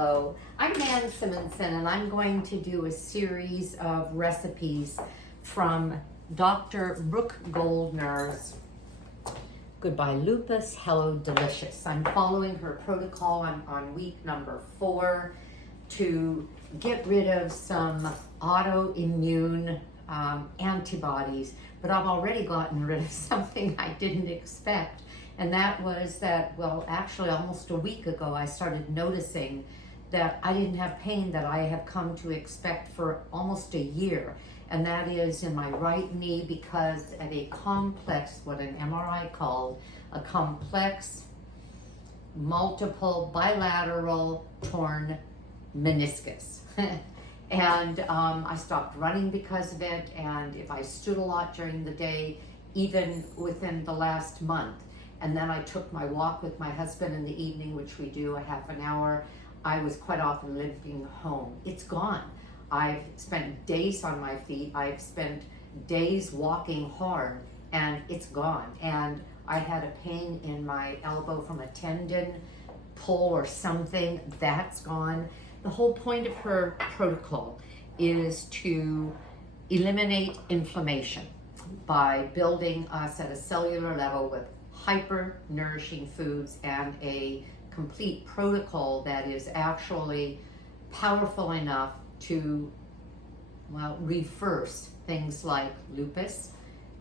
Hello, I'm Simonsen, and I'm going to do a series of recipes from Dr. Brooke Goldner's Goodbye Lupus Hello Delicious. I'm following her protocol. I'm on week number 4 to get rid of some autoimmune antibodies, but I've already gotten rid of something I didn't expect. And that was that, well, actually almost a week ago, I started noticing that I didn't have pain that I have come to expect for almost a year. And that is in my right knee because of a complex, what an MRI called, a complex, multiple, bilateral torn meniscus. And I stopped running because of it. And if I stood a lot during the day, even within the last month, and then I took my walk with my husband in the evening, which we do a half an hour, I was quite often limping home. It's gone. I've spent days on my feet. I've spent days walking hard, and it's gone. And I had a pain in my elbow from a tendon pull or something. That's gone. The whole point of her protocol is to eliminate inflammation by building us at a cellular level with hyper-nourishing foods and a complete protocol that is actually powerful enough to, well, reverse things like lupus,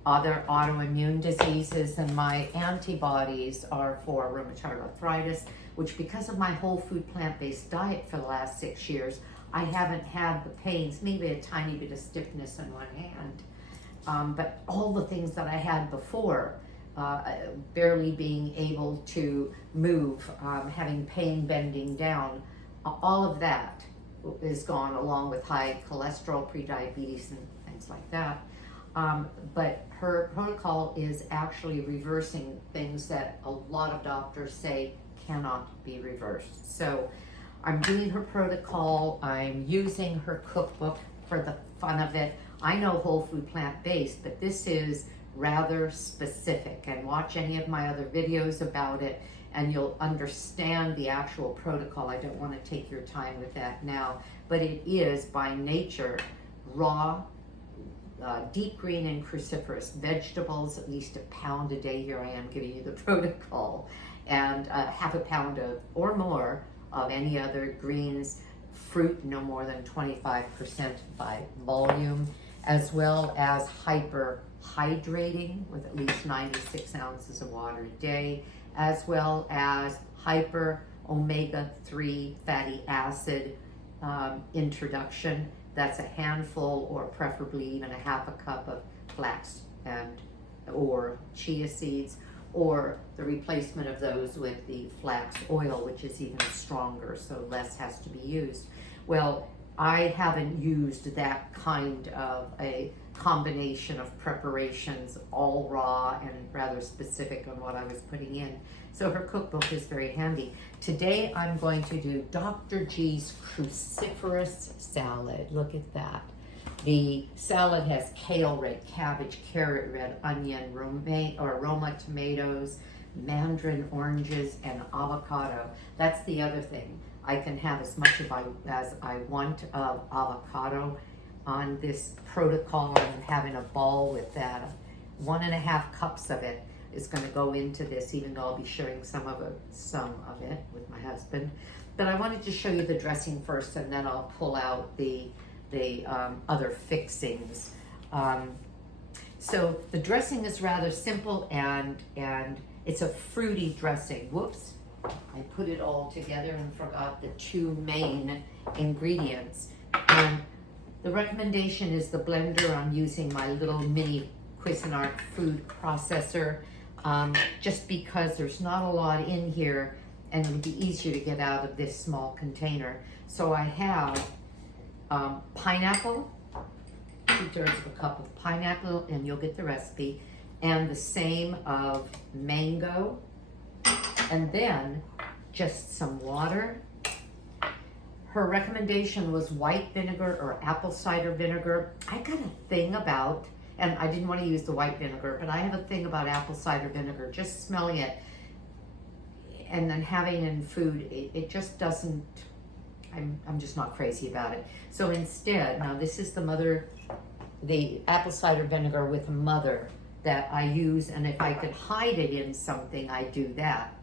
other autoimmune diseases, and my antibodies are for rheumatoid arthritis, which because of my whole food plant-based diet for the last 6 years, I haven't had the pains, maybe a tiny bit of stiffness in one hand, but all the things that I had before, barely being able to move, having pain bending down, all of that is gone, along with high cholesterol, prediabetes, and things like that. But her protocol is actually reversing things that a lot of doctors say cannot be reversed. So I'm doing her protocol. I'm using her cookbook for the fun of it. I know whole food plant-based, but this is rather specific, and watch any of my other videos about it and you'll understand the actual protocol. I don't want to take your time with that now, but it is by nature raw, deep green and cruciferous vegetables, at least a pound a day. Here I am giving you the protocol, and half a pound of or more of any other greens, fruit no more than 25% by volume, as well as hydrating with at least 96 ounces of water a day, as well as hyper omega-3 fatty acid introduction. That's a handful, or preferably even a half a cup of flax and or chia seeds, or the replacement of those with the flax oil, which is even stronger, so less has to be used. Well, I haven't used that kind of a combination of preparations, all raw and rather specific on what I was putting in. So her cookbook is very handy. Today I'm going to do Dr. G's Cruciferous Salad. Look at that. The salad has kale, red cabbage, carrot, red onion, Roma tomatoes, mandarin oranges, and avocado. That's the other thing. I can have as much as I want of avocado on this protocol. I'm having a ball with that. 1.5 cups of it is going to go into this, even though I'll be sharing some of it with my husband. But I wanted to show you the dressing first, and then I'll pull out the other fixings. So the dressing is rather simple, and it's a fruity dressing. Whoops, I put it all together and forgot the 2 main ingredients. And the recommendation is the blender. I'm using my little mini Cuisinart food processor, just because there's not a lot in here and it would be easier to get out of this small container. So I have pineapple, 2/3 of a cup of pineapple, and you'll get the recipe, and the same of mango, and then just some water. Her recommendation was white vinegar or apple cider vinegar. I got a thing about, and I didn't want to use the white vinegar, but I have a thing about apple cider vinegar. Just smelling it and then having it in food, it just doesn't I'm just not crazy about it. So instead, now this is the apple cider vinegar with mother that I use, and if I could hide it in something, I do that.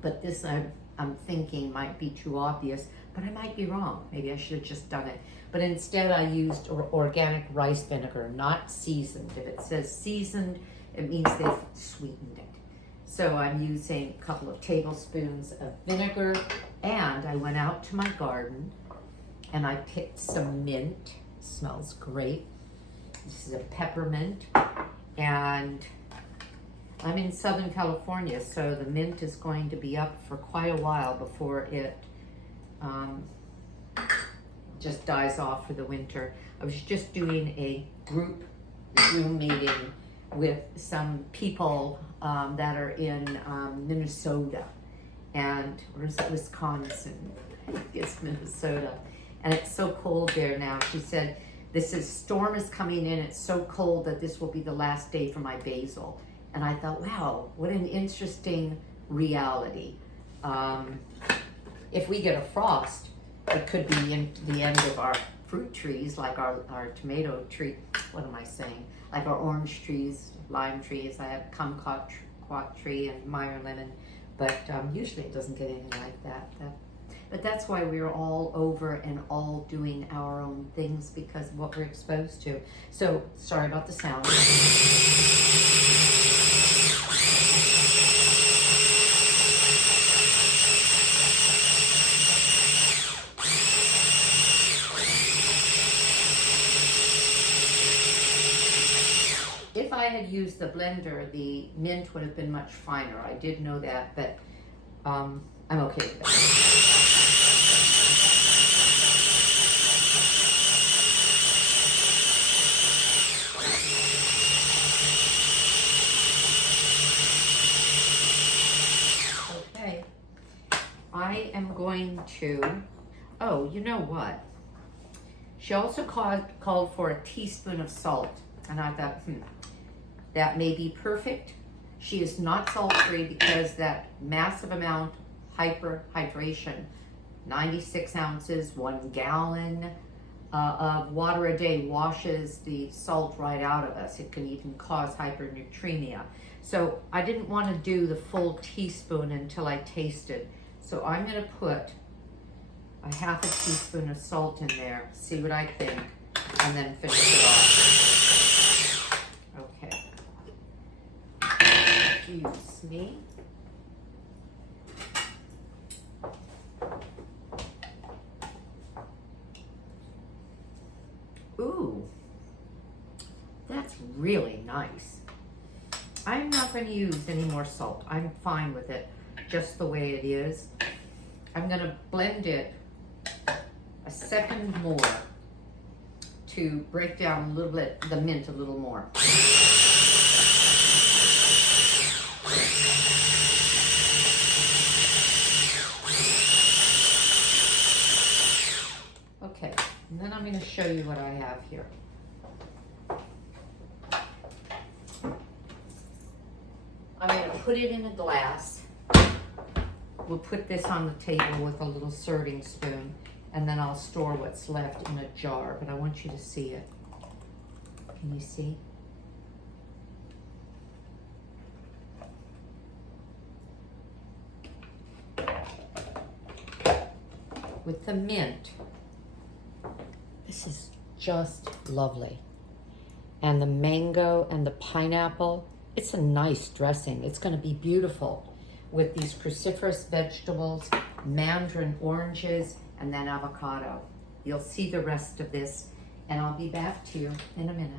But this I'm thinking might be too obvious, but I might be wrong. Maybe I should have just done it. But instead I used organic rice vinegar, not seasoned. If it says seasoned, it means they've sweetened it. So I'm using a couple of tablespoons of vinegar, and I went out to my garden and I picked some mint. It smells great. This is a peppermint, and I'm in Southern California, so the mint is going to be up for quite a while before it just dies off for the winter. I was just doing a group Zoom meeting with some people that are in Minnesota, or is it Wisconsin? I think it's Minnesota. And it's so cold there now. She said, storm is coming in, it's so cold that this will be the last day for my basil. And I thought, wow, what an interesting reality. If we get a frost, it could be in the end of our fruit trees, like our tomato tree, what am I saying? Like our orange trees, lime trees. I have kumquat tree and Meyer lemon, but usually it doesn't get anything like that. But that's why we're all over and all doing our own things, because of what we're exposed to. So, sorry about the sound. If I had used the blender, the mint would have been much finer. I did know that, but I'm okay with that. Okay, I am going to, oh, you know what? She also called for a teaspoon of salt, and I thought, that may be perfect. She is not salt-free because that massive amount, hyperhydration, 96 ounces, 1 gallon of water a day washes the salt right out of us. It can even cause hypernatremia. So I didn't want to do the full teaspoon until I tasted. So I'm going to put a ½ teaspoon of salt in there, see what I think, and then finish it off. Okay. Excuse me. Ooh, that's really nice. I'm not going to use any more salt. I'm fine with it just the way it is. I'm going to blend it a second more to break down a little bit the mint a little more. Okay, and then I'm going to show you what I have here. I'm going to put it in a glass. We'll put this on the table with a little serving spoon, and then I'll store what's left in a jar, but I want you to see it. Can you see? With the mint, this is just lovely. And the mango and the pineapple, it's a nice dressing. It's going to be beautiful with these cruciferous vegetables, mandarin oranges, and then avocado. You'll see the rest of this, and I'll be back to you in a minute.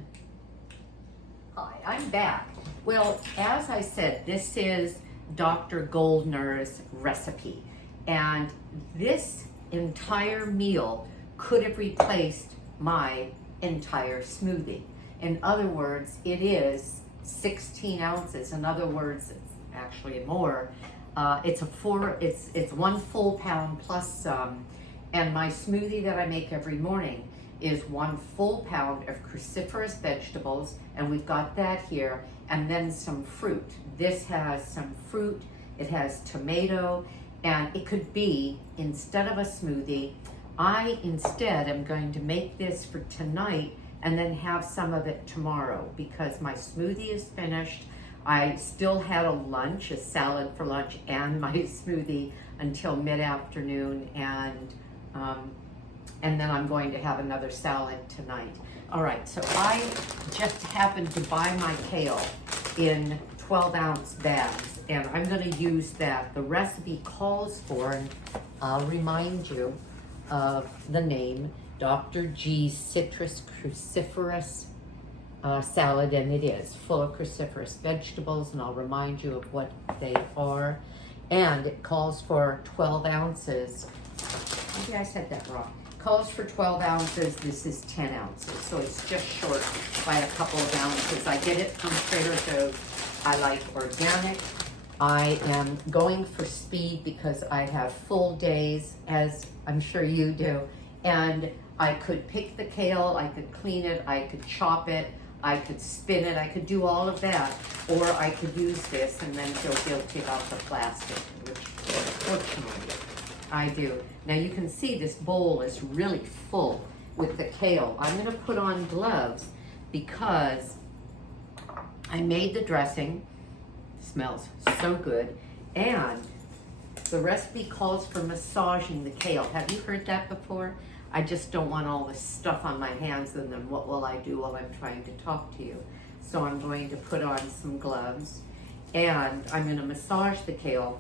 Hi, I'm back. Well, as I said, this is Dr. Goldner's recipe, and this entire meal could have replaced my entire smoothie. In other words, it is 16 ounces. In other words, it's actually more. It's 1 full pound plus some. And my smoothie that I make every morning is 1 full pound of cruciferous vegetables, and we've got that here, and then some fruit. This has some fruit, it has tomato, And it could be, instead of a smoothie, I instead am going to make this for tonight and then have some of it tomorrow, because my smoothie is finished. I still had a lunch, a salad for lunch, and my smoothie until mid-afternoon, and then I'm going to have another salad tonight. All right, so I just happened to buy my kale in 12-ounce bags, and I'm going to use that. The recipe calls for, and I'll remind you of the name, Dr. G's Cruciferous Salad, and it is full of cruciferous vegetables, and I'll remind you of what they are. And it calls for 12 ounces. Maybe I said that wrong. Calls for 12 ounces. This is 10 ounces, so it's just short by a couple of ounces. I get it from Trader Joe's. I like organic. I am going for speed because I have full days, as I'm sure you do, and I could pick the kale, I could clean it, I could chop it, I could spin it, I could do all of that, or I could use this and then feel guilty about the plastic, which fortunately I do. Now you can see this bowl is really full with the kale. I'm going to put on gloves because I made the dressing. Smells so good, and the recipe calls for massaging the kale. Have you heard that before? I just don't want all this stuff on my hands, and then what will I do while I'm trying to talk to you? So I'm going to put on some gloves, and I'm going to massage the kale.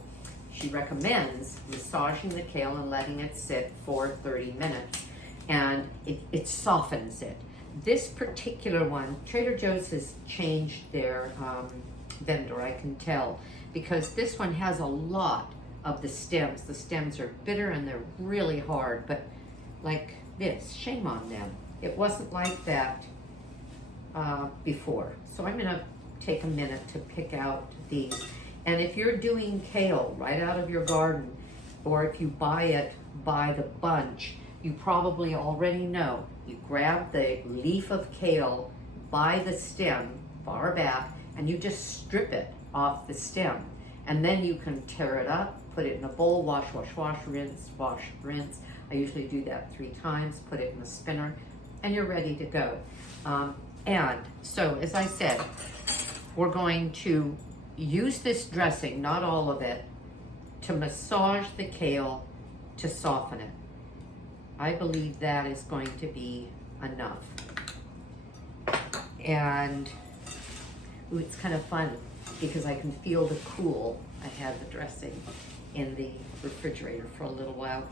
She recommends massaging the kale and letting it sit for 30 minutes, and it softens it. This particular one, Trader Joe's has changed their vendor, I can tell, because this one has a lot of the stems. The stems are bitter and they're really hard, but like this, shame on them. It wasn't like that before. So I'm gonna take a minute to pick out these. And if you're doing kale right out of your garden, or if you buy it by the bunch, you probably already know. You grab the leaf of kale by the stem, far back, and you just strip it off the stem. And then you can tear it up, put it in a bowl, wash, rinse, wash, rinse. I usually do that 3 times, put it in a spinner, and you're ready to go. And so, as I said, we're going to use this dressing, not all of it, to massage the kale to soften it. I believe that is going to be enough. And ooh, it's kind of fun because I can feel the cool. I had the dressing in the refrigerator for a little while.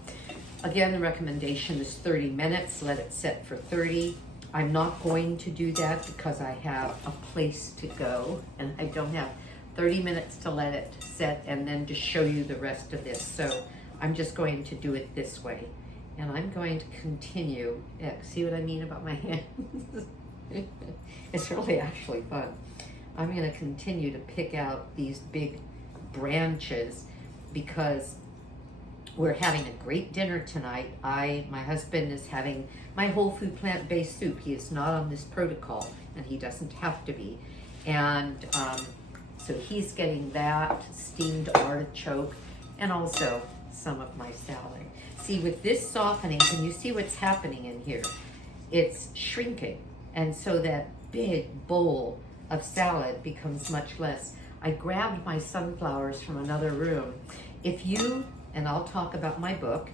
Again, the recommendation is 30 minutes. Let it set for 30. I'm not going to do that because I have a place to go and I don't have 30 minutes to let it set and then to show you the rest of this. So I'm just going to do it this way. And I'm going to continue. Yeah, see what I mean about my hands? It's really actually fun. I'm going to continue to pick out these big branches because we're having a great dinner tonight. My husband is having my whole food plant-based soup. He is not on this protocol and he doesn't have to be. And so he's getting that steamed artichoke and also some of my salad. See, with this softening, can you see what's happening in here? It's shrinking. And so that big bowl of salad becomes much less. I grabbed my sunflowers from another room. If you, and I'll talk about my book,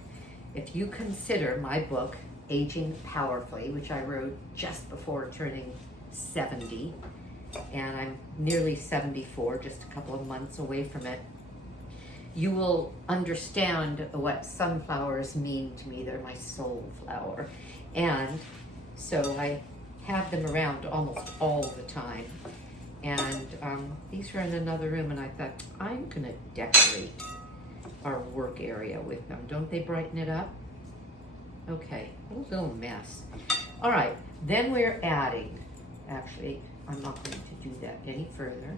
if you consider my book, Aging Powerfully, which I wrote just before turning 70, and I'm nearly 74, just a couple of months away from it, you will understand what sunflowers mean to me. They're my soul flower. And so I have them around almost all the time. And these are in another room, and I thought, I'm gonna decorate our work area with them. Don't they brighten it up? Okay, a little mess. All right, then we're adding, actually, I'm not going to do that any further.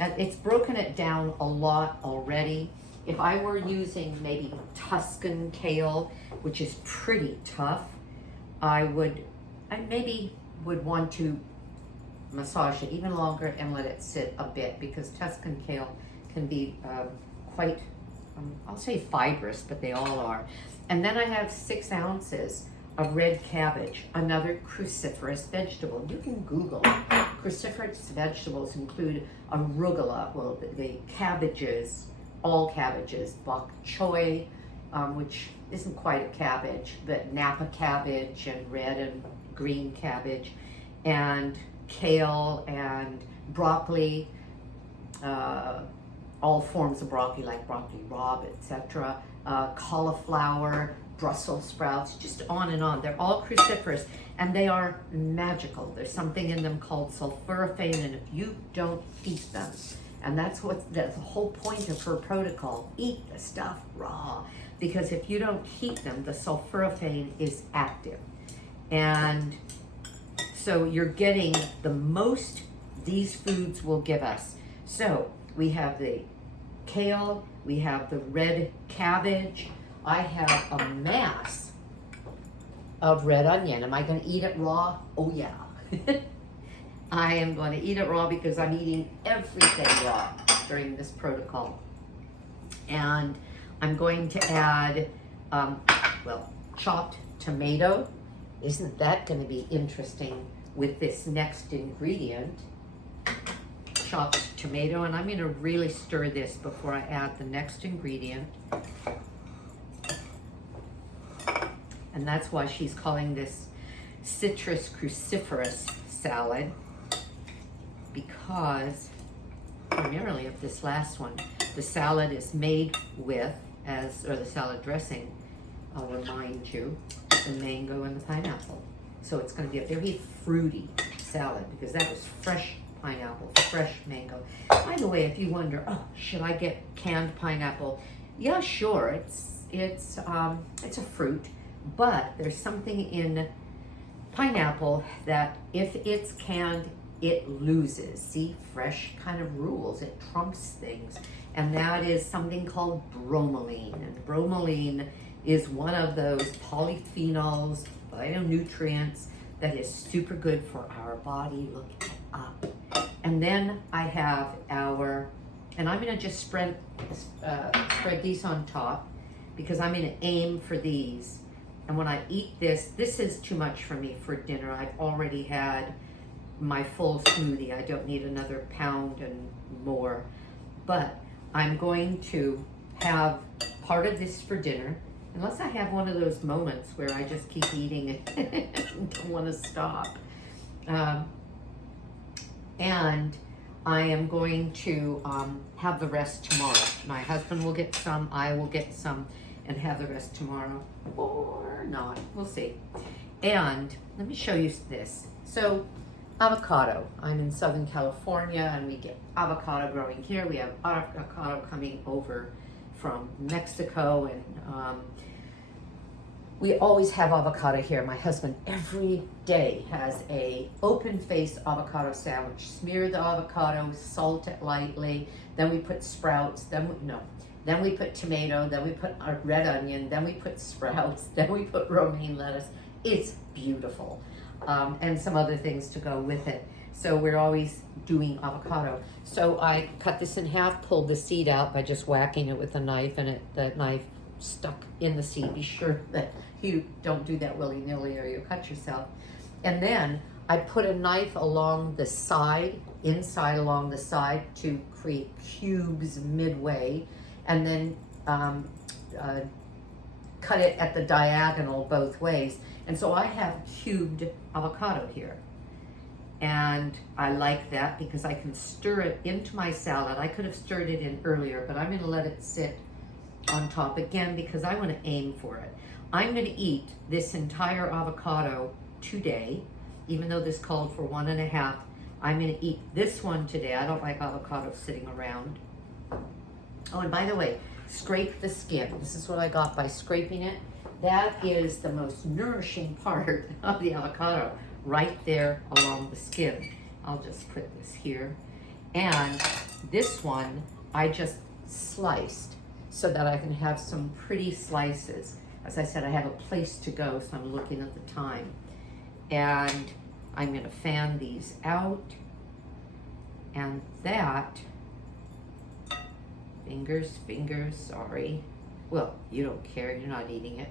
And it's broken it down a lot already. If I were using maybe Tuscan kale, which is pretty tough, I maybe would want to massage it even longer and let it sit a bit because Tuscan kale can be quite I'll say fibrous, but they all are. And then I have 6 ounces of red cabbage, another cruciferous vegetable. You can Google. Cruciferous vegetables include arugula, well, the cabbages, all cabbages, bok choy, which isn't quite a cabbage, but Napa cabbage and red and green cabbage, and kale and broccoli, all forms of broccoli like broccoli rabe, etc., cauliflower, Brussels sprouts, just on and on. They're all cruciferous and they are magical. There's something in them called sulforaphane, and if you don't heat them, and that's the whole point of her protocol, eat the stuff raw, because if you don't heat them, the sulforaphane is active. And so you're getting the most these foods will give us. So we have the kale, we have the red cabbage, I have a mass of red onion. Am I going to eat it raw? Oh yeah. I am going to eat it raw because I'm eating everything raw during this protocol. And I'm going to add, chopped tomato. Isn't that going to be interesting with this next ingredient? Chopped tomato, and I'm going to really stir this before I add the next ingredient. And that's why she's calling this citrus cruciferous salad, because primarily of this last one, the salad is made with, or the salad dressing, I'll remind you, the mango and the pineapple. So it's going to be a very fruity salad because that was fresh pineapple, fresh mango. By the way, if you wonder, oh, should I get canned pineapple? Yeah, sure. It's a fruit, but there's something in pineapple that if it's canned, it loses. See, fresh kind of rules. It trumps things. And that is something called bromelain. And bromelain is one of those polyphenols, phytonutrients that is super good for our body. Look it up. And then I have and I'm going to just spread these on top because I'm going to aim for these. And when I eat this is too much for me for dinner. I've already had my full smoothie. I don't need another pound and more. But I'm going to have part of this for dinner, unless I have one of those moments where I just keep eating and don't want to stop. And I am going to have the rest tomorrow. My husband will get some, I will get some, and have the rest tomorrow, or not, we'll see. And let me show you this. So, avocado. I'm in Southern California and we get avocado growing here. We have avocado coming over from Mexico, and we always have avocado here. My husband every day has a open-faced avocado sandwich. Smear the avocado, salt it lightly, then we put sprouts, then we put tomato, then we put our red onion, then we put sprouts, then we put romaine lettuce. It's beautiful. And some other things to go with it. So we're always doing avocado. So I cut this in half, pulled the seed out by just whacking it with a knife, and the knife stuck in the seed. Be sure that you don't do that willy-nilly or you'll cut yourself. And then I put a knife along the side, along the side, to create cubes midway, and then cut it at the diagonal both ways. And so I have cubed avocado here. And I like that because I can stir it into my salad. I could have stirred it in earlier, but I'm going to let it sit on top again because I want to aim for it. I'm going to eat this entire avocado today, even though this called for 1.5. I'm going to eat this one today. I don't like avocado sitting around. Oh, and by the way, scrape the skin. This is what I got by scraping it. That is the most nourishing part of the avocado, right there along the skin. I'll just put this here. And this one, I just sliced so that I can have some pretty slices. As I said, I have a place to go, so I'm looking at the time. And I'm gonna fan these out. And that Fingers, fingers, sorry. Well, you don't care, you're not eating it.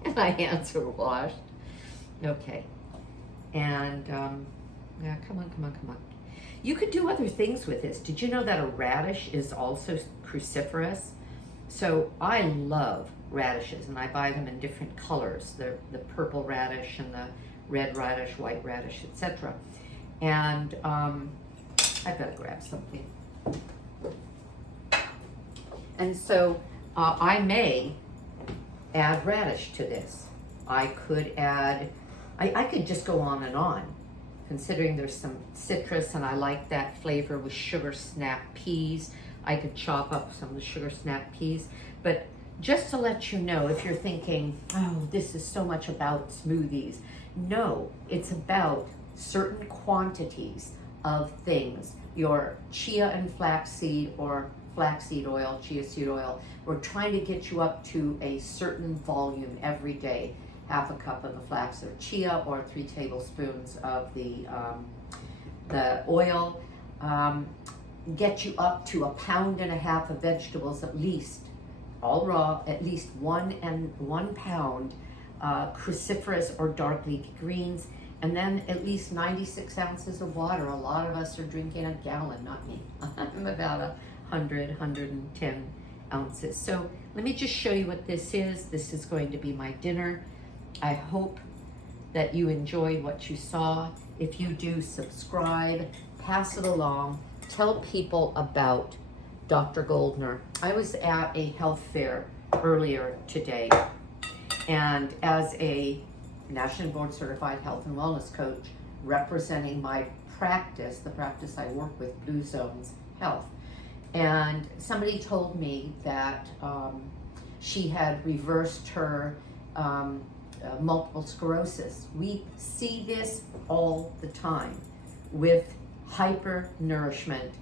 And my hands are washed. Okay. And, yeah, come on, come on, come on. You could do other things with this. Did you know that a radish is also cruciferous? So I love radishes, and I buy them in different colors. The purple radish and the red radish, white radish, etc. And I better grab something. And so I may add radish to this. I could add, I could just go on, considering there's some citrus and I like that flavor with sugar snap peas. I could chop up some of the sugar snap peas. But just to let you know, if you're thinking, oh, this is so much about smoothies. No, it's about certain quantities of things. Your chia and flaxseed or flaxseed oil, chia seed oil, we're trying to get you up to a certain volume every day. Half a cup of the flax or chia, or 3 tablespoons of the oil. Get you up to 1.5 pounds of vegetables, at least, all raw, at least 1 pound cruciferous or dark leafy greens, and then at least 96 ounces of water. A lot of us are drinking a gallon, not me. I'm about 110 ounces. So let me just show you what this is. This is going to be my dinner. I hope that you enjoyed what you saw. If you do, subscribe, pass it along, tell people about Dr. Goldner. I was at a health fair earlier today, and as a National Board Certified Health and Wellness Coach representing my practice, the practice I work with, Blue Zones Health, and somebody told me that she had reversed her multiple sclerosis. We see this all the time with hyper-nourishment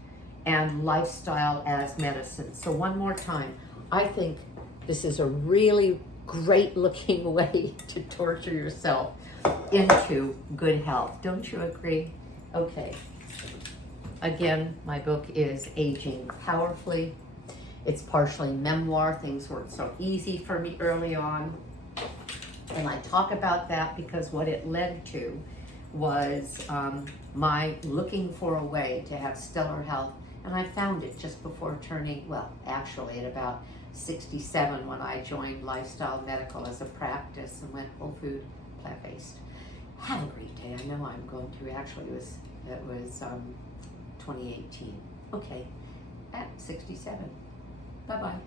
and lifestyle as medicine. So one more time, I think this is a really great looking way to torture yourself into good health. Don't you agree? Okay. Again, my book is Aging Powerfully. It's partially memoir. Things weren't so easy for me early on. And I talk about that because what it led to was my looking for a way to have stellar health. And I found it just before turning, well, actually at about 67, when I joined Lifestyle Medical as a practice and went whole food, plant-based. Have a great day. I know I'm going through, actually it was 2018. Okay, at 67. Bye-bye.